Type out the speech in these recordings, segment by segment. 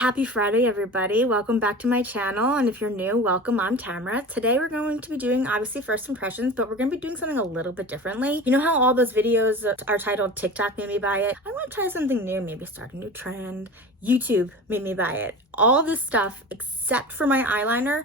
Happy Friday, everybody. Welcome back to my channel. And if you're new, welcome. I'm Tamara. Today we're going to be doing obviously first impressions, but we're going to be doing something a little bit differently. You know how all those videos are titled TikTok made me buy it? I want to try something new, maybe start a new trend. YouTube made me buy it. All this stuff, except for my eyeliner,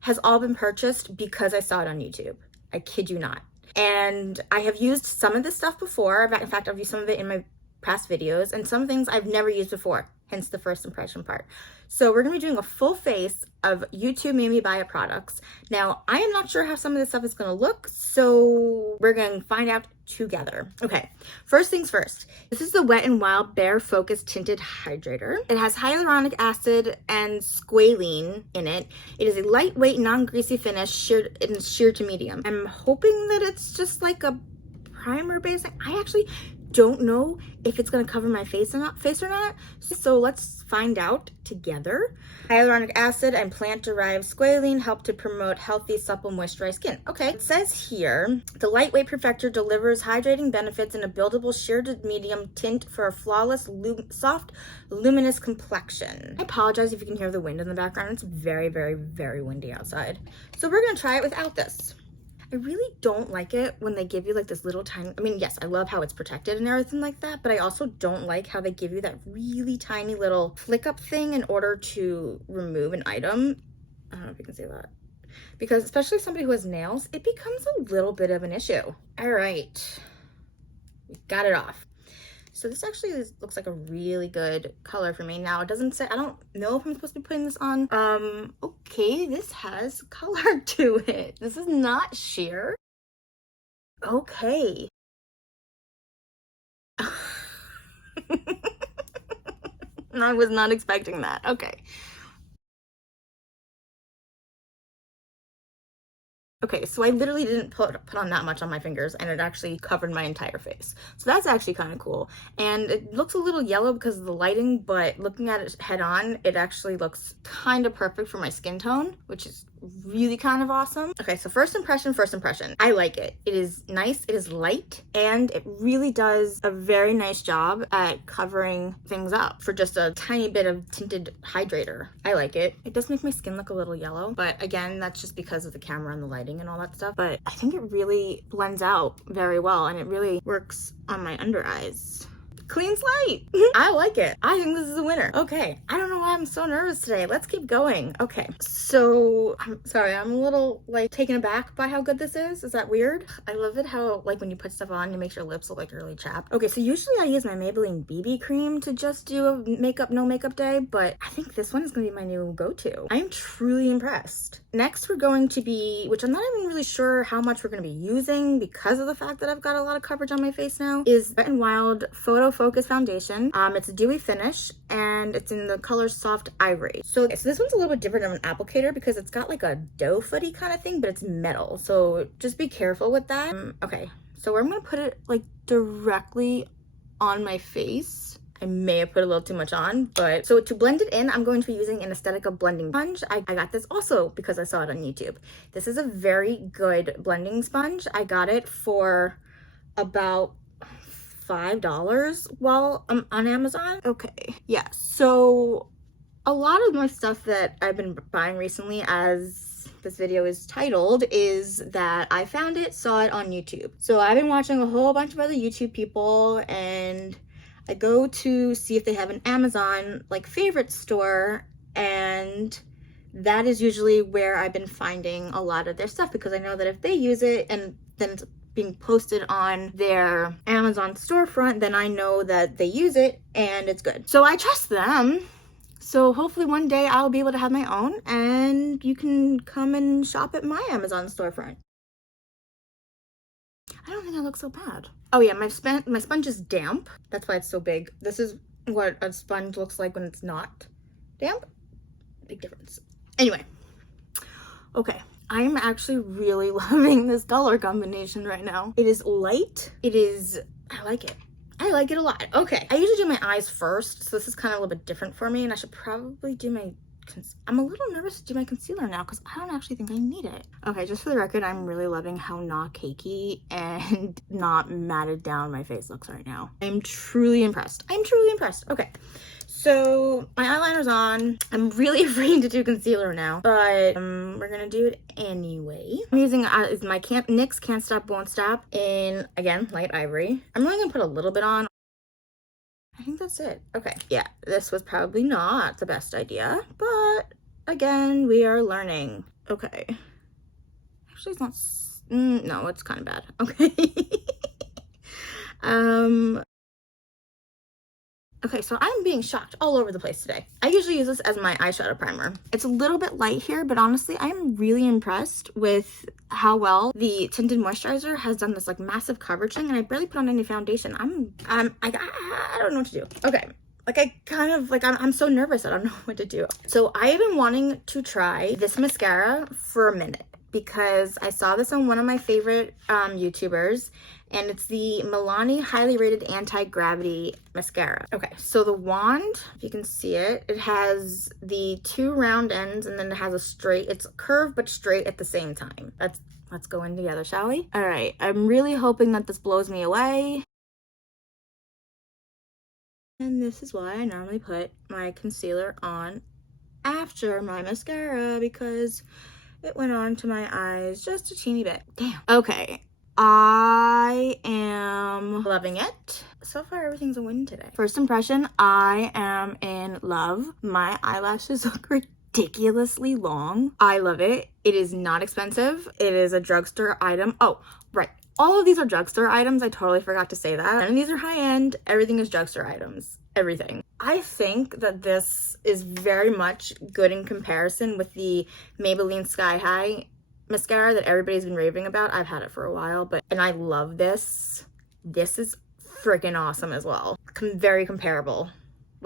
has all been purchased because I saw it on YouTube. I kid you not. And I have used some of this stuff before. In fact, I've used some of it in my past videos, and some things I've never used before, hence the first impression part. So we're gonna be doing a full face of YouTube made me buy it products. Now, I am not sure how some of this stuff is gonna look, so we're gonna find out together. Okay, first things first. This is the Wet n Wild Bare Focus Tinted Hydrator. It has hyaluronic acid and squalene in it. It is a lightweight, non-greasy finish, sheer to medium. I'm hoping that it's just like a primer base. I actually don't know if it's going to cover my face or not, so let's find out together. Hyaluronic acid and plant-derived squalene help to promote healthy, supple, moisturized skin. Okay, it says here, the lightweight perfector delivers hydrating benefits in a buildable sheer to medium tint for a flawless, soft, luminous complexion. I apologize if you can hear the wind in the background. It's very, very, very windy outside. So we're going to try it without this. I really don't like it when they give you like this little tiny, I mean, yes, I love how it's protected and everything like that, but I also don't like how they give you that really tiny little flick up thing in order to remove an item. I don't know if you can see that. Because especially somebody who has nails, it becomes a little bit of an issue. All right, we got it off. So this actually looks like a really good color for me. Now it doesn't say, I don't know if I'm supposed to be putting this on. Okay, this has color to it. This is not sheer. Okay. I was not expecting that. Okay. Okay, so I literally didn't put on that much on my fingers, and it actually covered my entire face. So that's actually kind of cool. And it looks a little yellow because of the lighting, but looking at it head on, it actually looks kind of perfect for my skin tone, which is really kind of awesome. Okay, so first impression. I like it. It is nice, it is light, and it really does a very nice job at covering things up for just a tiny bit of tinted hydrator. I like it. It does make my skin look a little yellow, but again, that's just because of the camera and the lighting and all that stuff. But I think it really blends out very well, and it really works on my under eyes. Clean slate. I like it. I think this is a winner. Okay, I don't know why I'm so nervous today. Let's keep going. Okay, so I'm sorry, I'm a little like taken aback by how good this is. Is that weird? I love it how like when you put stuff on, it makes your lips look like really chapped. Okay, so usually I use my Maybelline BB cream to just do a no makeup day, but I think this one is gonna be my new go-to. I am truly impressed. Next, we're going to be, which I'm not even really sure how much we're gonna be using because of the fact that I've got a lot of coverage on my face now, is Wet n Wild Photofocus foundation. It's a dewy finish and it's in the color Soft Ivory. So this one's a little bit different of an applicator because it's got like a dough footy kind of thing, but it's metal. So just be careful with that. Okay, so I'm gonna put it like directly on my face. I may have put a little too much on, but so to blend it in, I'm going to be using an Aesthetica blending sponge. I got this also because I saw it on YouTube. This is a very good blending sponge. I got it for about $5 while I'm on Amazon. Okay, yeah, so a lot of my stuff that I've been buying recently, as this video is titled, is that I found it, saw it on YouTube. So I've been watching a whole bunch of other YouTube people, and I go to see if they have an Amazon like favorite store, and that is usually where I've been finding a lot of their stuff, because I know that if they use it and then it's being posted on their Amazon storefront, then I know that they use it and it's good. So I trust them. So hopefully one day I'll be able to have my own and you can come and shop at my Amazon storefront. I don't think I look so bad. Oh yeah, my sponge is damp. That's why it's so big. This is what a sponge looks like when it's not damp. Big difference. Anyway, okay. I'm actually really loving this color combination right now. It is light. I like it. I like it a lot. Okay, I usually do my eyes first, so this is kind of a little bit different for me, and I should probably do my I'm a little nervous to do my concealer now because I don't actually think I need it. Okay, just for the record, I'm really loving how not cakey and not matted down my face looks right now. I'm truly impressed. I'm truly impressed. Okay. So my eyeliner's on. I'm really afraid to do concealer now, but we're gonna do it anyway. I'm using is my NYX Can't Stop Won't Stop in, again, light ivory. I'm only gonna put a little bit on. I think that's it. Okay, yeah, this was probably not the best idea, but again, we are learning. Okay. Actually, it's not, no, it's kind of bad. Okay. Okay, so I'm being shocked all over the place today. I usually use this as my eyeshadow primer. It's a little bit light here, but honestly, I'm really impressed with how well the Tinted moisturizer has done this like massive coverage thing, and I barely put on any foundation. I don't know what to do. Okay. Like I'm so nervous. I don't know what to do. So I have been wanting to try this mascara for a minute because I saw this on one of my favorite YouTubers, and it's the Milani Highly Rated Anti-Gravity Mascara. Okay, so the wand, if you can see it, it has the two round ends and then it has a straight, it's curved but straight at the same time. Let's go in together, shall we? All right, I'm really hoping that this blows me away. And this is why I normally put my concealer on after my mascara, because it went on to my eyes just a teeny bit. Damn. Okay. I am loving it. So far, everything's a win today. First impression, I am in love. My eyelashes look ridiculously long. I love it. It is not expensive. It is a drugstore item. Oh, right. All of these are drugstore items. I totally forgot to say that. None of these are high-end. Everything is drugstore items. Everything. I think that this is very much good in comparison with the Maybelline Sky High mascara that everybody's been raving about. I've had it for a while, and I love this. This is freaking awesome as well. Very comparable.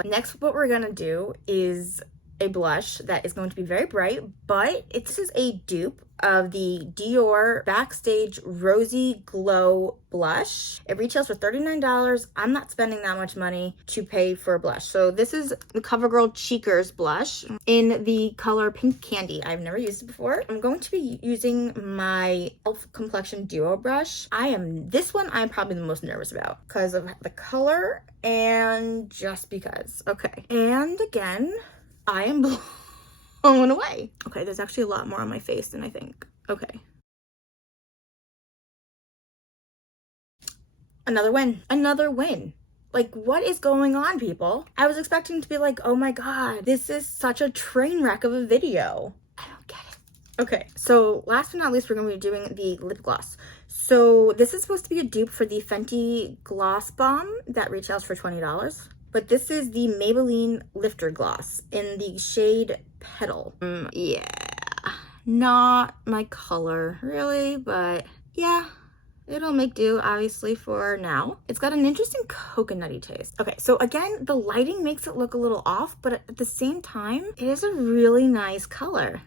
Next, what we're gonna do is a blush that is going to be very bright, but this is a dupe of the Dior Backstage Rosy Glow blush. It retails for $39. I'm not spending that much money to pay for a blush. So this is the Covergirl Cheekers blush in the color Pink Candy. I've never used it before. I'm going to be using my e.l.f. Complexion Duo Brush. This one I'm probably the most nervous about because of the color and just because. Okay, and again, I am blown away. Okay, there's actually a lot more on my face than I think. Okay. Another win. Another win. Like, what is going on, people? I was expecting to be like, oh my god, this is such a train wreck of a video. I don't get it. Okay, so last but not least, we're going to be doing the lip gloss. So this is supposed to be a dupe for the Fenty Gloss Bomb that retails for $20. But this is the Maybelline Lifter Gloss in the shade Petal. Yeah, not my color, really, but yeah, it'll make do, obviously, for now. It's got an interesting coconutty taste. Okay, so again, the lighting makes it look a little off, but at the same time, it is a really nice color.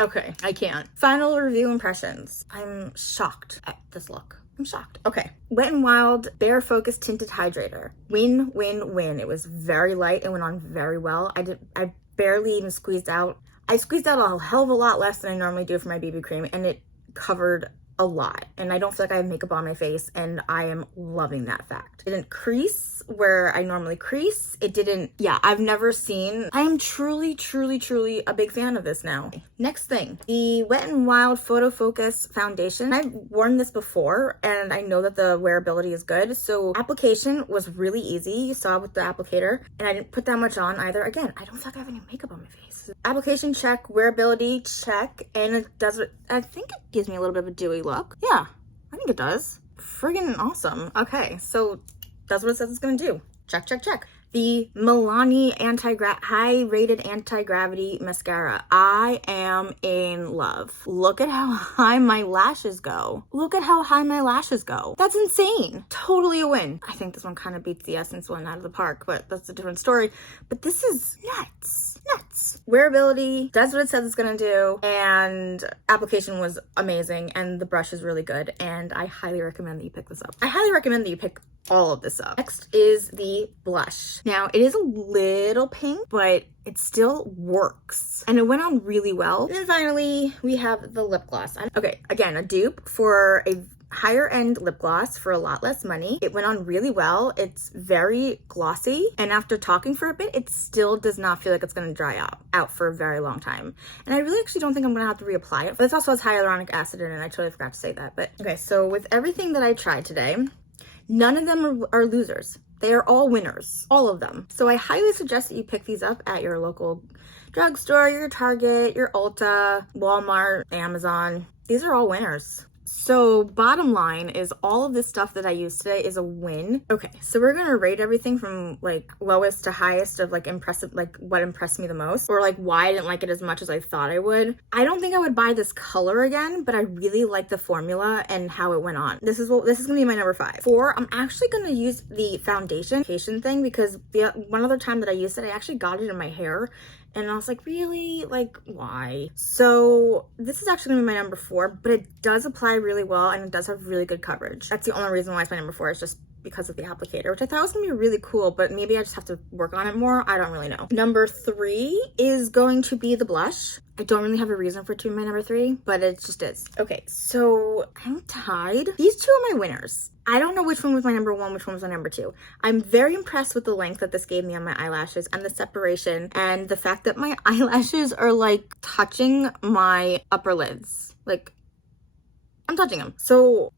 Okay, I can't. Final review impressions. I'm shocked at this look. I'm shocked. Okay. Wet n Wild Bare Focus Tinted Hydrator. Win, win, win. It was very light. It went on very well. I barely even squeezed out. I squeezed out a hell of a lot less than I normally do for my BB cream, and it covered a lot. And I don't feel like I have makeup on my face, and I am loving that fact. It didn't crease where I normally crease. It didn't, yeah, I've never seen. I am truly, truly, truly a big fan of this now. Next thing, the Wet n Wild Photofocus Foundation. I've worn this before, and I know that the wearability is good. So application was really easy. You saw with the applicator, and I didn't put that much on either. Again, I don't feel like I have any makeup on my face. Application check, wearability check, and it does, I think it gives me a little bit of a dewy look. Yeah, I think it does. Friggin' awesome. Okay, so that's what it says it's gonna do. Check, check, check. The Milani High Rated Anti-Gravity Mascara. I am in love. Look at how high my lashes go. Look at how high my lashes go. That's insane. Totally a win. I think this one kind of beats the Essence one out of the park, but that's a different story. But this is nuts. Nuts. Wearability does what it says it's gonna do, and application was amazing, and the brush is really good, and I highly recommend that you pick this up. I highly recommend that you pick all of this up. Next is the blush. Now, it is a little pink, but it still works. And it went on really well. And then finally, we have the lip gloss. Okay, again, a dupe for a higher end lip gloss for a lot less money. It went on really well. It's very glossy, and after talking for a bit, it still does not feel like it's going to dry out for a very long time. And I really actually don't think I'm going to have to reapply it. But this also has hyaluronic acid in it, and I totally forgot to say that. But okay, so with everything that I tried today, none of them are losers. They are all winners, all of them. So I highly suggest that you pick these up at your local drugstore, your Target, your Ulta, Walmart, Amazon. These are all winners. So bottom line is all of this stuff that I used today is a win. Okay, so we're gonna rate everything from like lowest to highest of like impressive, like what impressed me the most, or like why I didn't like it as much as I thought I would. I don't think I would buy this color again, but I really like the formula and how it went on. This is gonna be my number 5. 4, I'm actually gonna use the foundation thing because one other time that I used it, I actually got it in my hair. And I was like, really? Like, why? So this is actually gonna be my number 4, but it does apply really well and it does have really good coverage. That's the only reason why it's my number 4, is just because of the applicator, which I thought was gonna be really cool, but maybe I just have to work on it more. I don't really know. Number 3 is going to be the blush. I don't really have a reason for it to be my number 3, but it just is. Okay, so I'm tied. These two are my winners. I don't know which one was my number 1, which one was my number 2. I'm very impressed with the length that this gave me on my eyelashes and the separation and the fact that my eyelashes are like touching my upper lids. Like, I'm touching them. So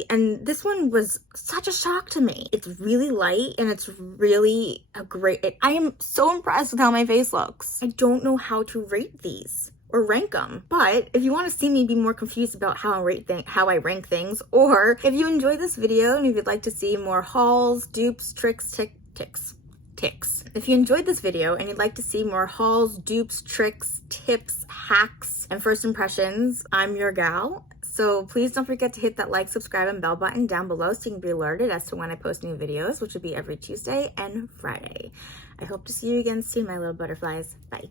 and this one was such a shock to me. It's really light and it's really a great, I am so impressed with how my face looks. I don't know how to rate these or rank them, but if you want to see me be more confused about how I rank things, or if you enjoyed this video and if you'd like to see more hauls, dupes, tricks, ticks. If you enjoyed this video and you'd like to see more hauls, dupes, tricks, tips, hacks, and first impressions, I'm your gal. So please don't forget to hit that like, subscribe, and bell button down below so you can be alerted as to when I post new videos, which will be every Tuesday and Friday. I hope to see you again soon, my little butterflies. Bye.